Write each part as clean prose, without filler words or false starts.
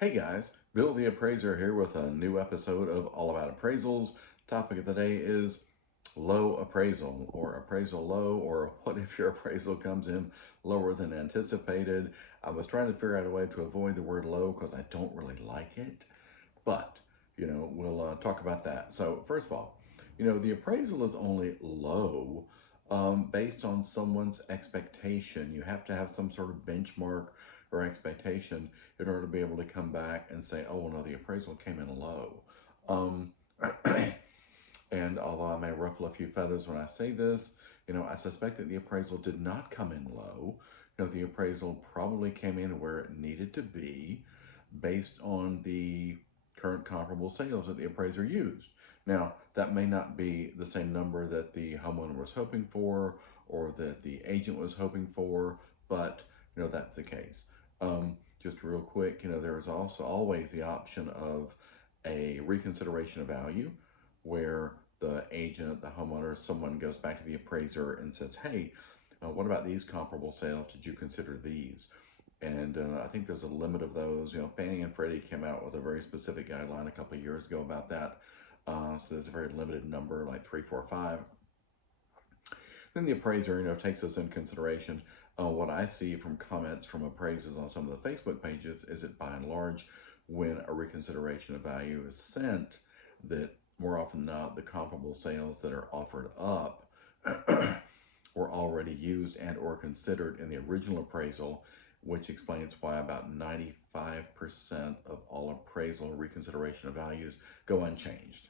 Hey guys, Bill the Appraiser here with a new episode of All About Appraisals. Topic of the day is low appraisal or appraisal low, or what if your appraisal comes in lower than anticipated. I was trying to figure out a way to avoid the word low because I don't really like it, but we'll talk about that. So first of all, the appraisal is only low based on someone's expectation. You have to have some sort of benchmark or expectation in order to be able to come back and say, oh, well, no, the appraisal came in low. Um, and although I may ruffle a few feathers when I say this, I suspect that the appraisal did not come in low. The appraisal probably came in where it needed to be based on the current comparable sales that the appraiser used. Now, that may not be the same number that the homeowner was hoping for or that the agent was hoping for, but that's the case. Just real quick, there is also always the option of a reconsideration of value where the agent, the homeowner, someone goes back to the appraiser and says, hey, what about these comparable sales? Did you consider these? And I think there's a limit of those. Fannie and Freddie came out with a very specific guideline a couple of years ago about that. So there's a very limited number, like 3, 4, 5. Then the appraiser, takes those into consideration. What I see from comments from appraisers on some of the Facebook pages is that by and large, when a reconsideration of value is sent, that more often than not, the comparable sales that are offered up were already used and or considered in the original appraisal, which explains why about 95% of all appraisal reconsideration of values go unchanged.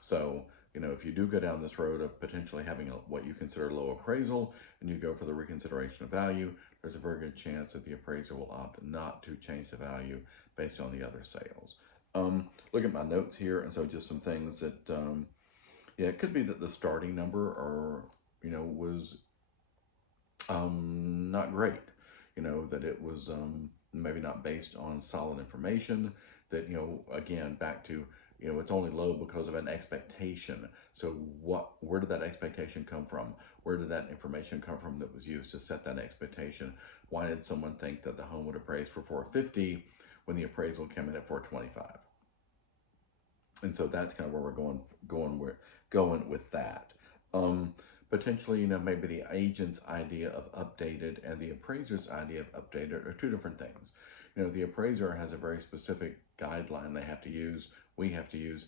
So, if you do go down this road of potentially having what you consider low appraisal and you go for the reconsideration of value, there's a very good chance that the appraiser will opt not to change the value based on the other sales. Look at my notes here, and so just some things that, it could be that the starting number was not great, that it was maybe not based on solid information, that, again, back to, it's only low because of an expectation. So where did that expectation come from? Where did that information come from that was used to set that expectation? Why did someone think that the home would appraise for $450 when the appraisal came in at $425? And so that's kind of where we're going with that. Potentially, maybe the agent's idea of updated and the appraiser's idea of updated are two different things. The appraiser has a very specific guideline they have to use, we have to use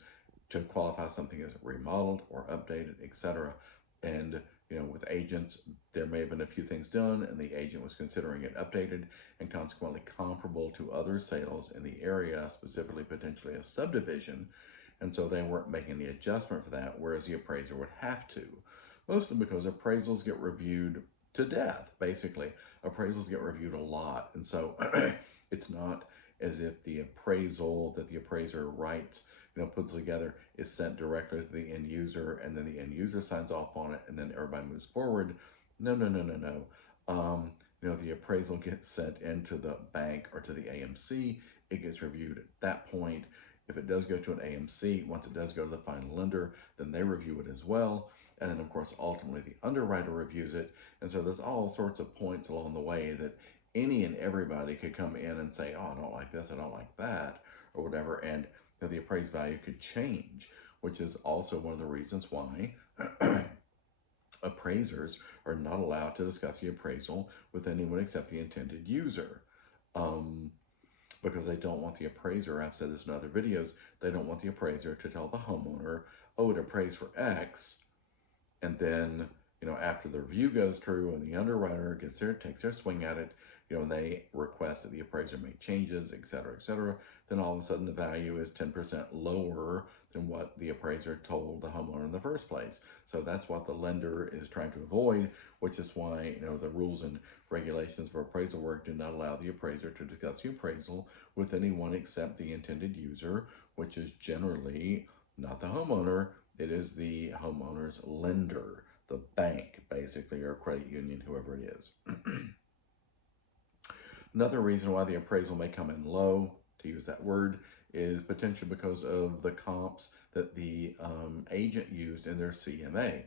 to qualify something as remodeled or updated, etc. And, with agents, there may have been a few things done and the agent was considering it updated and consequently comparable to other sales in the area, specifically potentially a subdivision. And so they weren't making the adjustment for that, whereas the appraiser would have to. Mostly because appraisals get reviewed to death, basically. Appraisals get reviewed a lot. And so it's not as if the appraisal that the appraiser writes, puts together, is sent directly to the end user, and then the end user signs off on it, and then everybody moves forward. No. The appraisal gets sent into the bank or to the AMC. It gets reviewed at that point. If it does go to an AMC, once it does go to the final lender, then they review it as well. And then, of course, ultimately the underwriter reviews it. And so there's all sorts of points along the way that any and everybody could come in and say, oh, I don't like this, I don't like that, or whatever. And the appraised value could change, which is also one of the reasons why appraisers are not allowed to discuss the appraisal with anyone except the intended user. Because they don't want the appraiser, I've said this in other videos, they don't want the appraiser to tell the homeowner, oh, it appraised for X, and then, after the review goes through and the underwriter takes their swing at it, and they request that the appraiser make changes, et cetera, then all of a sudden the value is 10% lower than what the appraiser told the homeowner in the first place. So that's what the lender is trying to avoid, which is why, the rules and regulations for appraisal work do not allow the appraiser to discuss the appraisal with anyone except the intended user, which is generally not the homeowner. It is the homeowner's lender, the bank, basically, or credit union, whoever it is. Another reason why the appraisal may come in low, to use that word, is potentially because of the comps that the agent used in their CMA.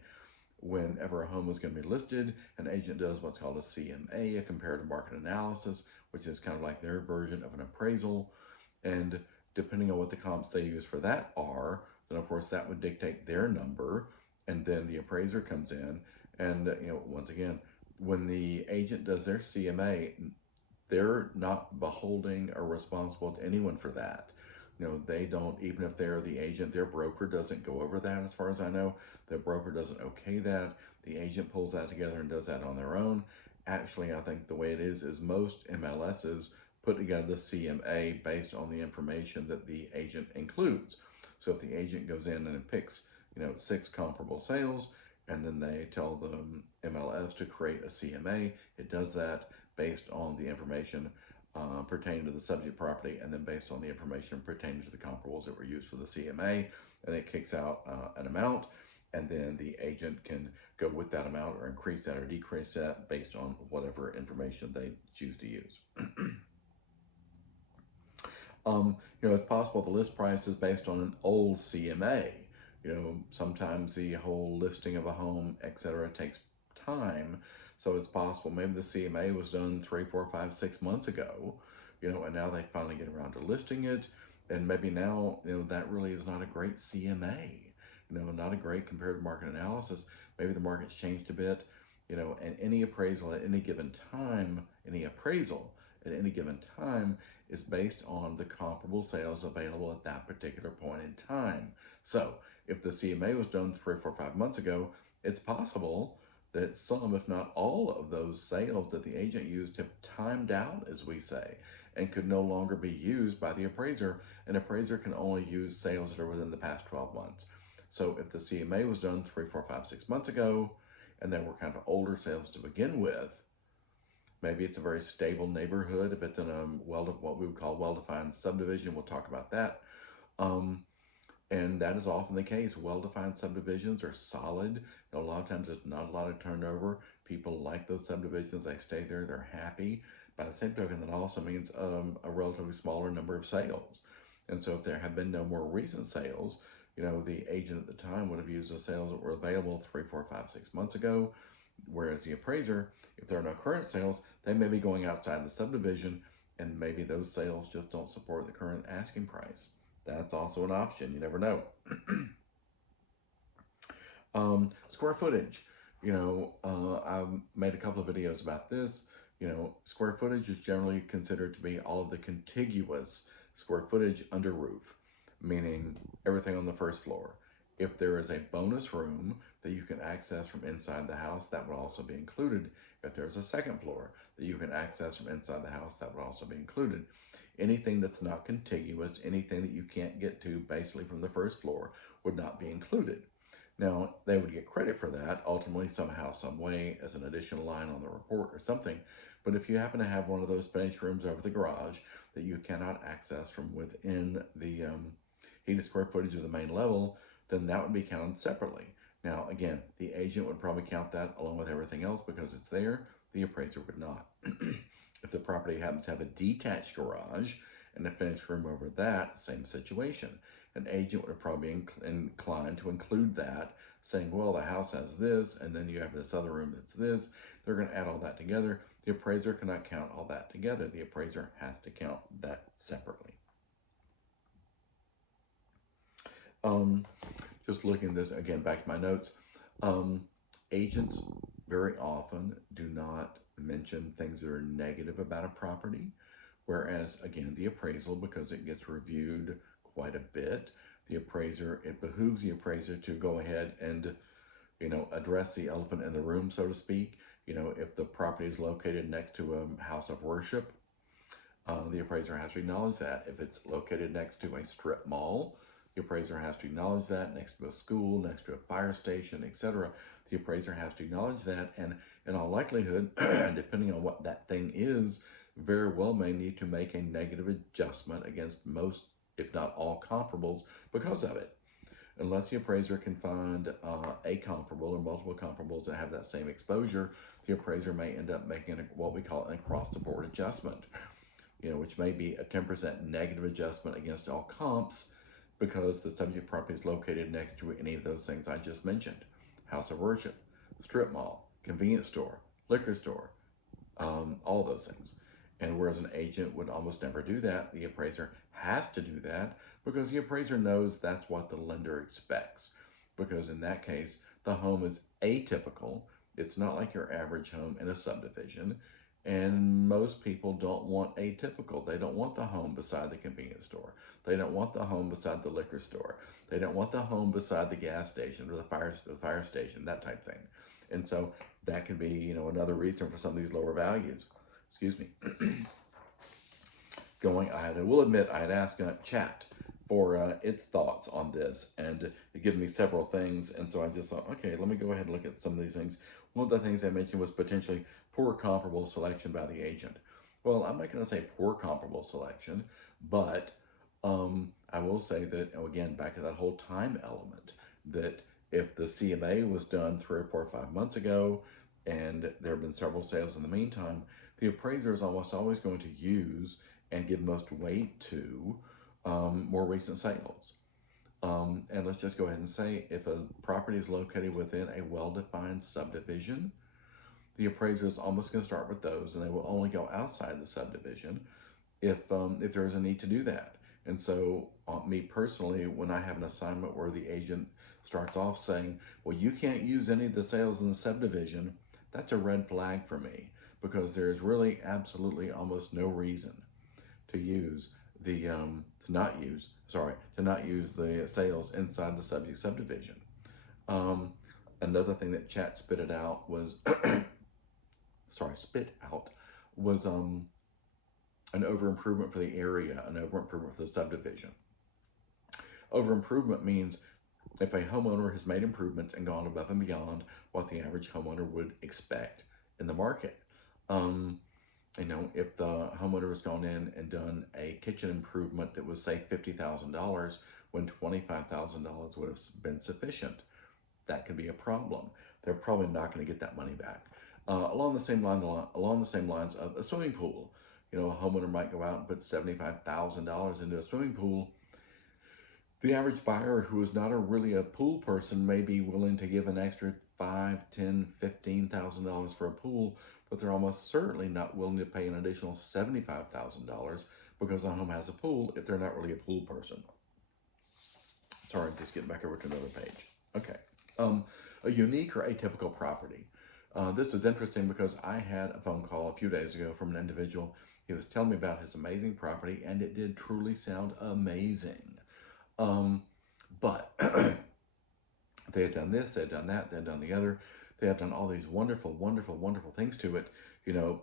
Whenever a home is going to be listed, an agent does what's called a CMA, a comparative market analysis, which is kind of like their version of an appraisal. And depending on what the comps they use for that are, then of course that would dictate their number. And then the appraiser comes in, and once again, when the agent does their CMA, they're not beholding or responsible to anyone for that. They don't, even if they're the agent, their broker doesn't go over that as far as I know. Their broker doesn't okay that. The agent pulls that together and does that on their own. Actually, I think the way it is most MLSs put together the CMA based on the information that the agent includes. So if the agent goes in and picks, 6 comparable sales, and then they tell the MLS to create a CMA, it does that based on the information pertaining to the subject property, and then based on the information pertaining to the comparables that were used for the CMA, and it kicks out an amount, and then the agent can go with that amount or increase that or decrease that based on whatever information they choose to use. It's possible the list price is based on an old CMA. Sometimes the whole listing of a home, etc., takes time. So it's possible maybe the CMA was done 3, 4, 5, 6 months ago, and now they finally get around to listing it. And maybe now, that really is not a great CMA, not a great comparative market analysis. Maybe the market's changed a bit, and any appraisal at any given time, is based on the comparable sales available at that particular point in time. So if the CMA was done 3, 4, 5 months ago, it's possible that some, if not all, of those sales that the agent used have timed out, as we say, and could no longer be used by the appraiser. An appraiser can only use sales that are within the past 12 months. So if the CMA was done 3, 4, 5, 6 months ago, and they were kind of older sales to begin with, maybe it's a very stable neighborhood. If it's in a what we would call well-defined subdivision, we'll talk about that. And that is often the case. Well-defined subdivisions are solid. A lot of times there's not a lot of turnover. People like those subdivisions. They stay there. They're happy. By the same token, that also means a relatively smaller number of sales. And so if there have been no more recent sales, the agent at the time would have used the sales that were available 3, 4, 5, 6 months ago. Whereas the appraiser, if there are no current sales, they may be going outside the subdivision, and maybe those sales just don't support the current asking price. That's also an option. You never know. Square footage. I've made a couple of videos about this. Square footage is generally considered to be all of the contiguous square footage under roof, meaning everything on the first floor. If there is a bonus room that you can access from inside the house, that would also be included. If there's a second floor that you can access from inside the house, that would also be included. Anything that's not contiguous, anything that you can't get to basically from the first floor, would not be included. Now, they would get credit for that ultimately somehow, some way, as an additional line on the report or something. But if you happen to have one of those finished rooms over the garage that you cannot access from within the heated square footage of the main level, then that would be counted separately. Now, again, the agent would probably count that along with everything else because it's there. The appraiser would not. If the property happens to have a detached garage and a finished room over that, same situation. An agent would probably be inclined to include that, saying, well, the house has this, and then you have this other room that's this. They're going to add all that together. The appraiser cannot count all that together. The appraiser has to count that separately. Just looking at this, again, back to my notes, agents very often do not mention things that are negative about a property, whereas, again, the appraisal, because it gets reviewed quite a bit, it behooves the appraiser to go ahead and, address the elephant in the room, so to speak. If the property is located next to a house of worship, the appraiser has to acknowledge that. If it's located next to a strip mall, the appraiser has to acknowledge that. Next to a school, next to a fire station, etc., the appraiser has to acknowledge that, and in all likelihood, depending on what that thing is, very well may need to make a negative adjustment against most, if not all, comparables because of it. Unless the appraiser can find a comparable or multiple comparables that have that same exposure, the appraiser may end up making what we call an across-the-board adjustment, which may be a 10% negative adjustment against all comps because the subject property is located next to any of those things I just mentioned. House of worship, strip mall, convenience store, liquor store, all those things. And whereas an agent would almost never do that, the appraiser has to do that because the appraiser knows that's what the lender expects. Because in that case, the home is atypical. It's not like your average home in a subdivision. And most people don't want atypical. They don't want the home beside the convenience store. They don't want the home beside the liquor store. They don't want the home beside the gas station or the fire station, that type thing. And so that could be, another reason for some of these lower values. Excuse me. I will admit, I had asked chat for its thoughts on this, and it gave me several things. And so I just thought, okay, let me go ahead and look at some of these things. One of the things I mentioned was potentially poor comparable selection by the agent. Well, I'm not going to say poor comparable selection, but I will say that, again, back to that whole time element, that if the CMA was done 3 or 4 or 5 months ago, and there have been several sales in the meantime, the appraiser is almost always going to use and give most weight to more recent sales. And let's just go ahead and say, if a property is located within a well-defined subdivision, the appraiser is almost going to start with those, and they will only go outside the subdivision if there is a need to do that. And so, me personally, when I have an assignment where the agent starts off saying, well, you can't use any of the sales in the subdivision, that's a red flag for me, because there's really absolutely almost no reason to use to not use the sales inside the subject subdivision. Another thing that chat spit out was an over improvement for the area, an over improvement for the subdivision. Over improvement means if a homeowner has made improvements and gone above and beyond what the average homeowner would expect in the market. If the homeowner has gone in and done a kitchen improvement that was, say, $50,000 when $25,000 would have been sufficient, that could be a problem. They're probably not going to get that money back. Along the same lines of a swimming pool. A homeowner might go out and put $75,000 into a swimming pool. The average buyer who is not really a pool person may be willing to give an extra $5,000, $10,000, $15,000 for a pool, but they're almost certainly not willing to pay an additional $75,000 because the home has a pool if they're not really a pool person. Sorry, I'm just getting back over to another page. Okay. A unique or atypical property. This is interesting because I had a phone call a few days ago from an individual. He was telling me about his amazing property, and it did truly sound amazing. But they had done this, they had done that, they had done the other. They had done all these wonderful, wonderful, wonderful things to it,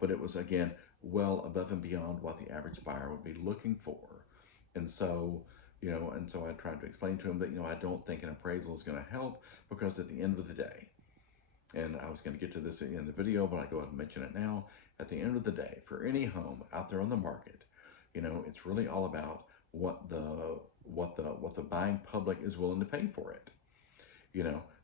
but it was, again, well above and beyond what the average buyer would be looking for. And so, I tried to explain to him that, I don't think an appraisal is going to help, because at the end of the day, and I was going to get to this at the end of the video, but I go ahead and mention it now. At the end of the day, for any home out there on the market, it's really all about what the buying public is willing to pay for it.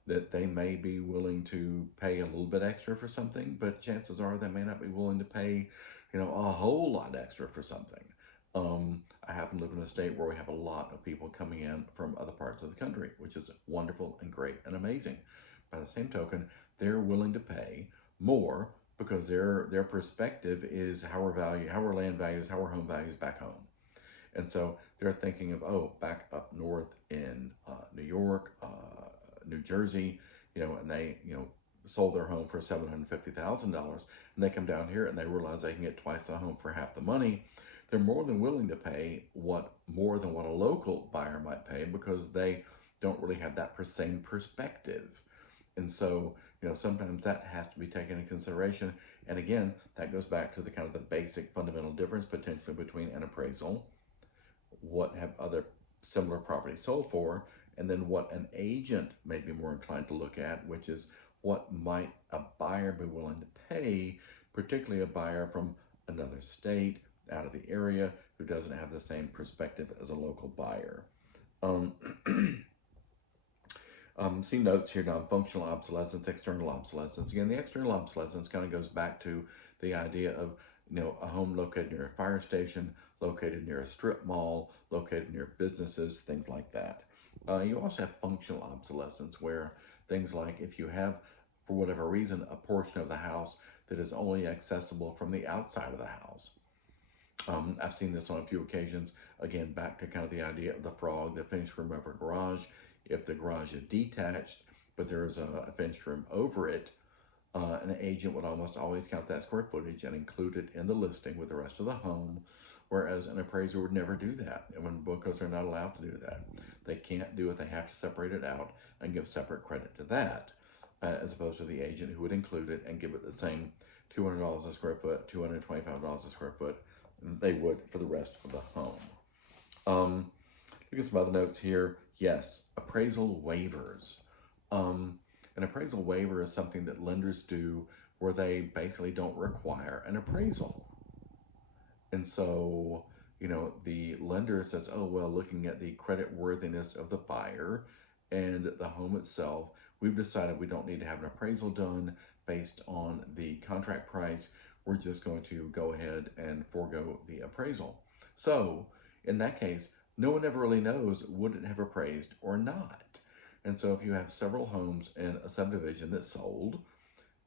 That they may be willing to pay a little bit extra for something, but chances are they may not be willing to pay, a whole lot extra for something. I happen to live in a state where we have a lot of people coming in from other parts of the country, which is wonderful and great and amazing. By the same token, they're willing to pay more because their perspective is how our land values, how our home values back home. And so they're thinking of, back up north in New York, New Jersey, and they, sold their home for $750,000, and they come down here and they realize they can get twice the home for half the money. They're more than willing to pay more than what a local buyer might pay, because they don't really have that same perspective. And so, sometimes that has to be taken into consideration. And again, that goes back to the kind of the basic fundamental difference potentially between an appraisal, what have other similar properties sold for, and then what an agent may be more inclined to look at, which is what might a buyer be willing to pay, particularly a buyer from another state, out of the area, who doesn't have the same perspective as a local buyer. See notes here now: functional obsolescence, external obsolescence. Again, the external obsolescence kind of goes back to the idea of, a home located near a fire station, located near a strip mall, located near businesses, things like that. You also have functional obsolescence, where things like if you have, for whatever reason, a portion of the house that is only accessible from the outside of the house. I've seen this on a few occasions. Again, back to kind of the idea of the frog, the finished room over a garage. If the garage is detached, but there is a finished room over it, an agent would almost always count that square footage and include it in the listing with the rest of the home, whereas an appraiser would never do that, and because they're not allowed to do that. They can't do it. They have to separate it out and give separate credit to that, as opposed to the agent who would include it and give it the same $200 a square foot, $225 a square foot they would for the rest of the home. Look at some other notes here. Yes, appraisal waivers. An appraisal waiver is something that lenders do where they basically don't require an appraisal. And so, the lender says, oh, well, looking at the credit worthiness of the buyer and the home itself, we've decided we don't need to have an appraisal done based on the contract price. We're just going to go ahead and forego the appraisal. So, in that case, no one ever really knows would it have appraised or not. And so if you have several homes in a subdivision that sold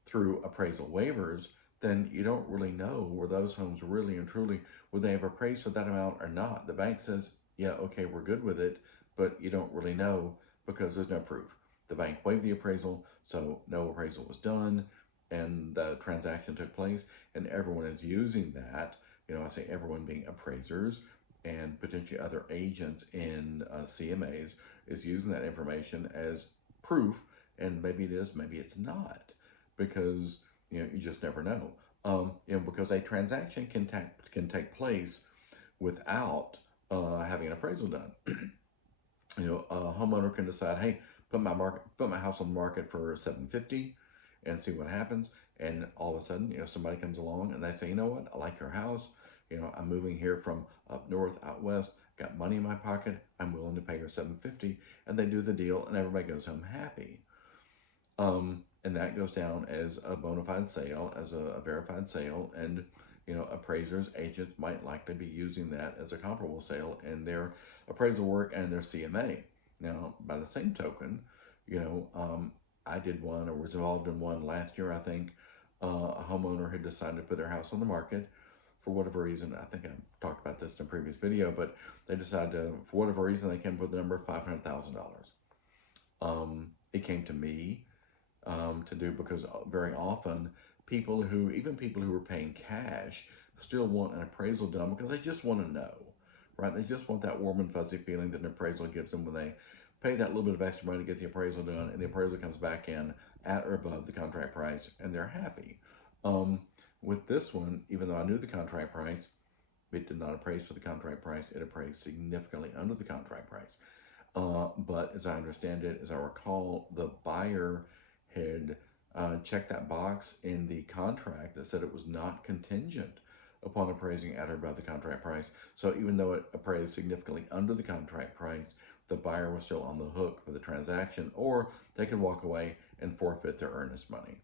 through appraisal waivers, then you don't really know were those homes really and truly, would they have appraised for that amount or not? The bank says, yeah, okay, we're good with it, but you don't really know because there's no proof. The bank waived the appraisal, so no appraisal was done, and the transaction took place, and everyone is using that. I say everyone being appraisers and potentially other agents in CMAs is using that information as proof, and maybe it is, maybe it's not, because you just never know. Because a transaction can take place without having an appraisal done. A homeowner can decide, hey, put my house on the market for $750 and see what happens. And all of a sudden, somebody comes along and they say, you know what, I like your house. I'm moving here from up north, out west, got money in my pocket, I'm willing to pay her $750, and they do the deal, and everybody goes home happy. And that goes down as a bona fide sale, as a verified sale, and appraisers, agents might likely be using that as a comparable sale in their appraisal work and their CMA. Now, by the same token, I did one, or was involved in one last year, I think. A homeowner had decided to put their house on the market for whatever reason. I think I talked about this in a previous video, but they decided to, for whatever reason, they came up with the number $500,000. It came to me to do, because very often even people who were paying cash still want an appraisal done because they just want to know, right? They just want that warm and fuzzy feeling that an appraisal gives them when they pay that little bit of extra money to get the appraisal done, and the appraisal comes back in at or above the contract price, and they're happy. With this one, even though I knew the contract price, it did not appraise for the contract price. It appraised significantly under the contract price. But as I understand it, as I recall, the buyer had checked that box in the contract that said it was not contingent upon appraising at or above the contract price. So even though it appraised significantly under the contract price, the buyer was still on the hook for the transaction, or they could walk away and forfeit their earnest money.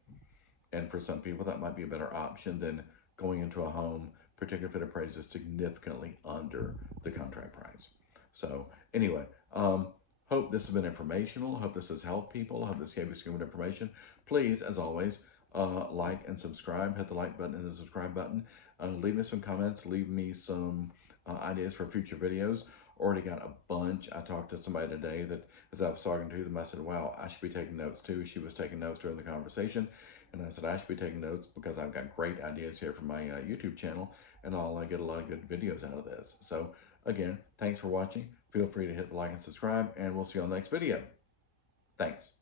And for some people, that might be a better option than going into a home, particularly if it appraises significantly under the contract price. So anyway, hope this has been informational. Hope this has helped people. Hope this gave you some good information. Please, as always, like and subscribe. Hit the like button and the subscribe button. Leave me some comments. Leave me some ideas for future videos. Already got a bunch. I talked to somebody today that, as I was talking to them, I said, wow, I should be taking notes too. She was taking notes during the conversation. And I said, I should be taking notes because I've got great ideas here for my YouTube channel, and I'll get a lot of good videos out of this. So again, thanks for watching. Feel free to hit the like and subscribe, and we'll see you on the next video. Thanks.